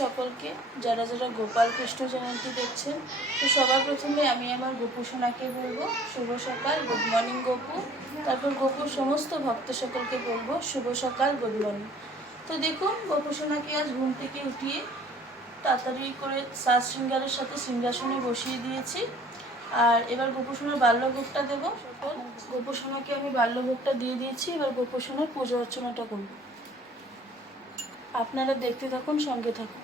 সকলকে, যারা যারা গোপাল কৃষ্ণ চ্যানেলটি দেখছেন। তো সবার প্রথমে আমি আমার গোপু সোনাকে বলবো শুভ সকাল, গুড মর্নিং গোপু। তারপর গোপুর সমস্ত ভক্ত সকলকে বলবো শুভ সকাল, গুড মর্নিং। তো দেখুন, গোপু সোনাকে আজ ঘুম থেকে উঠিয়ে তাড়াতাড়ি করে সাজ শৃঙ্গারের সাথে সিংহাসনে বসিয়ে দিয়েছি। আর এবার গোপু সোনার বাল্যভোগটা দেবো। গোপু সোনাকে আমি বাল্যভোগটা দিয়ে দিয়েছি। এবার গোপু সোনার পুজো অর্চনাটা করবো। আপনারা দেখতে থাকুন, সঙ্গে থাকুন।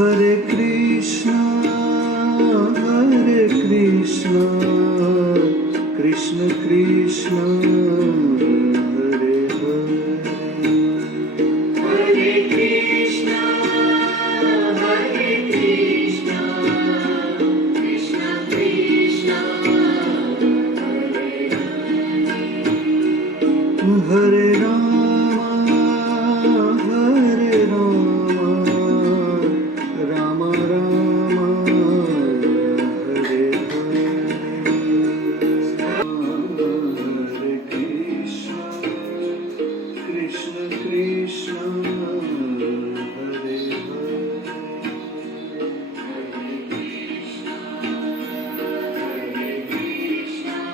Hare Krishna, Krishna Krishna, Hare Hare, Hare Krishna, Krishna Krishna, Hare Rama, Hare Rama, Rama Rama, Hare Hare, Hare Krishna, Krishna Krishna, Hare Hare, Hare Krishna,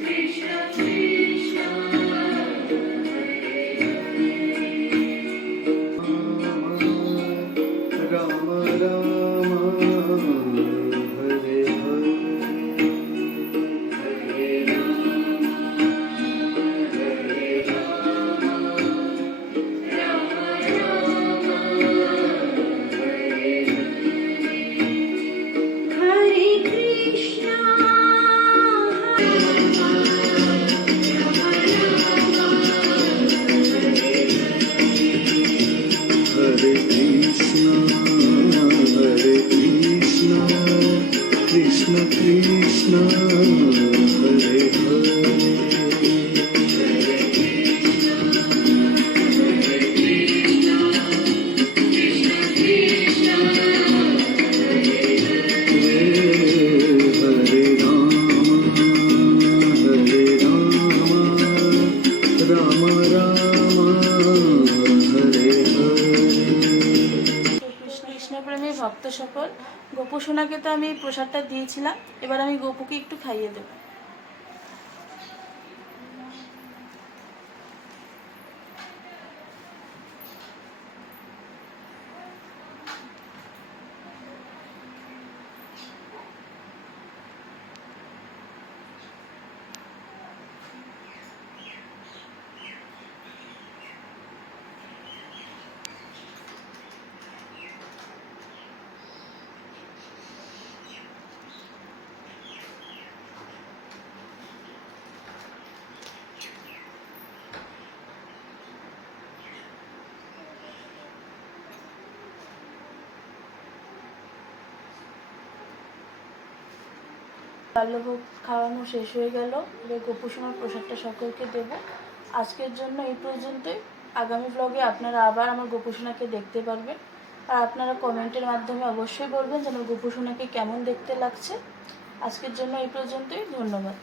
Krishna Krishna, Rama Rama, Hare Hare, Hare Rama, Hare Rama, Rama Rama, Hare Hare, Hare Krishna, Hare Krishna, Hare Krishna, Krishna Krishna, Hare Hare, Hare Krishna, Hare Krishna, ভক্ত সকল, গোপু সোনাকে তো আমি এই প্রসাদটা দিয়েছিলাম, এবার আমি গোপুকে একটু খাইয়ে দেবো। বাল্যভোগ খাওয়ানো শেষ হয়ে গেল, এবার গোপু সোনার প্রসাদটা সকলকে দেবো। আজকের জন্য এই পর্যন্তই। আগামী ব্লগে আপনারা আবার আমার গোপু সোনাকে দেখতে পারবেন, আর আপনারা কমেন্টের মাধ্যমে অবশ্যই বলবেন যে আমার গোপু সোনাকে কেমন দেখতে লাগছে। আজকের জন্য এই পর্যন্তই, ধন্যবাদ।